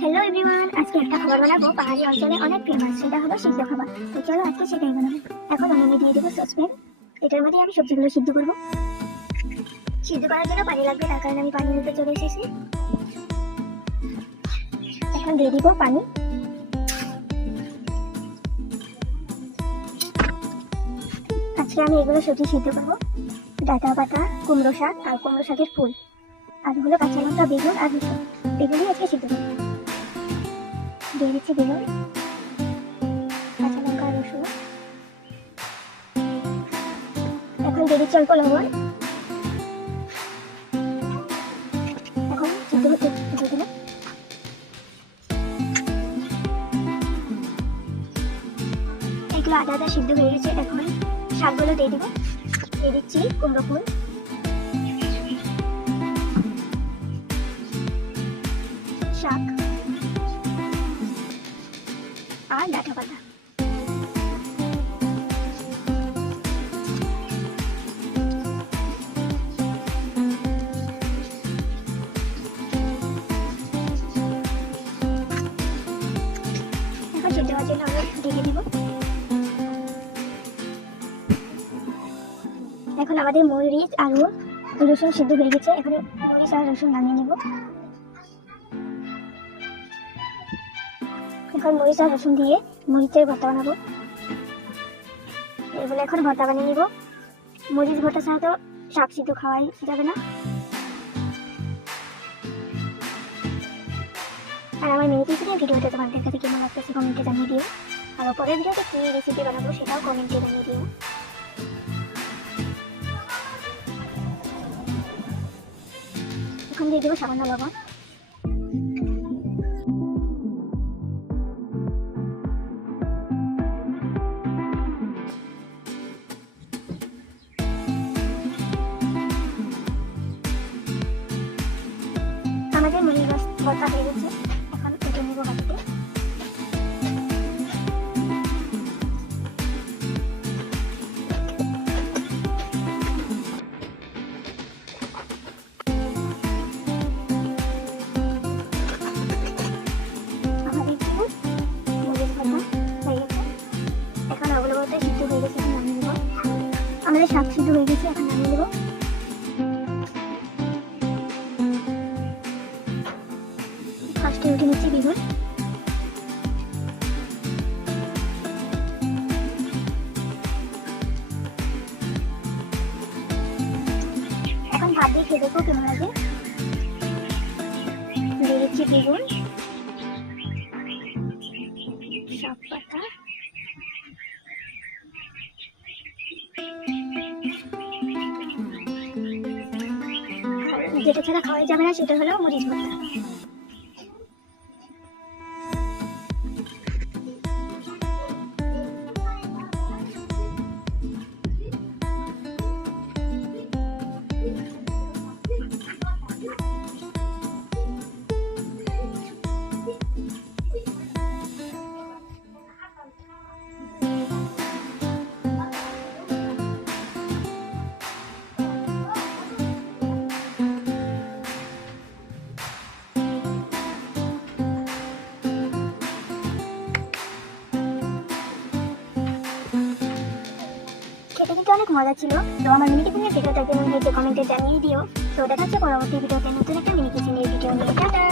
Hello everyone, আজকে একটা খাবার বানাবো পাহাড়ি অঞ্চলে অনেক ফেমাস, সেটা হলো সিদ্ধ খাবার। তো চলো আজকে সেটাই বানাবো। এখন আমি দিয়ে দেবো সসপ্যান, এটার মধ্যে আমি সবজিগুলো সিদ্ধ করবো। সিদ্ধ করার জন্য পানি লাগবে, তার কারণে আমি পানি নিতে চলে এসেছি। এখন দিয়ে দিব পানি। আজকে আমি এগুলো সবজি সিদ্ধ করবো, ডাঁটা পাতা, কুমড়ো শাক আর কুমড়ো শাকের ফুল, আর হলো কাঁচা লঙ্কা, বেগুন আর রসুন, এগুলি আজকে সিদ্ধ করবো। দিয়ে দিচ্ছি বেগুন, কাঁচা লঙ্কা, রসুন। এখন দিয়ে দিচ্ছি অল্প লবণ। এখন সিদ্ধ হতে দিয়ে দিলাম। এগুলো আদা আদা সিদ্ধ হয়ে গেছে। এখন শাকগুলো দিয়ে দিব। দিয়ে দিচ্ছি কুমড়ো ফুল, শাক আর ডাঁটা পাতা। এখন সিদ্ধ হওয়ার জন্য আমরা ঢেকে দিব। এখন আমাদের মরিচ আলু রসুন সিদ্ধ হয়ে গেছে। এখন মরিচ আর রসুন নামিয়ে নেব। এখন মরিচ আর রসুন দিয়ে মরিচের ভর্তা বানাবো। এগুলো এখন ভর্তা বানিয়ে নিব। মরিচ ভর্তা ছাড়া তো শাক সিদ্ধ খাওয়াই যাবে না। আর আমার মেয়ে টিফিনের ভিডিওটা তোমাদের কাছে কেমন লাগতেছে কমেন্টে জানিয়ে দিও। আর পরের ভিডিওতে কি রেসিপি বানাবো সেটাও কমেন্টে জানিয়ে দিও। এখন দিয়ে দেবো সামান্য লবণ। আমাদের মরিচ ভর্তা হয়ে গেছে। এখন উঠে নেবো বাটিতে। আমাদের মরিচ ভর্তা হয়ে গেছে। এখন ওগুলো বলতে সিদ্ধ হয়ে গেছে, এখন নামিয়ে নেবো। আমাদের শাক সিদ্ধ হয়ে গেছে, এখন নামিয়ে নেবো। ফার্স্টে উঠে নিচ্ছি বেগুন। এখন ভাত দিয়ে খেয়ে দেখবো কেমন লাগে। দিয়ে দিচ্ছি বেগুন, শাক পাতা, যেটা ছাড়া খাওয়া যাবে না সেটা হলো মরিচ ভর্তা। খেতে কিন্তু অনেক মজা ছিল। তো আমার মিনি কিচেনের ভিডিওটা কেমন হয়েছে কমেন্টে জানিয়ে দিও। তো দেখা হচ্ছে পরবর্তী ভিডিওতে নতুন একটা মিনি কিচেনের ভিডিও নিয়ে। টাটা।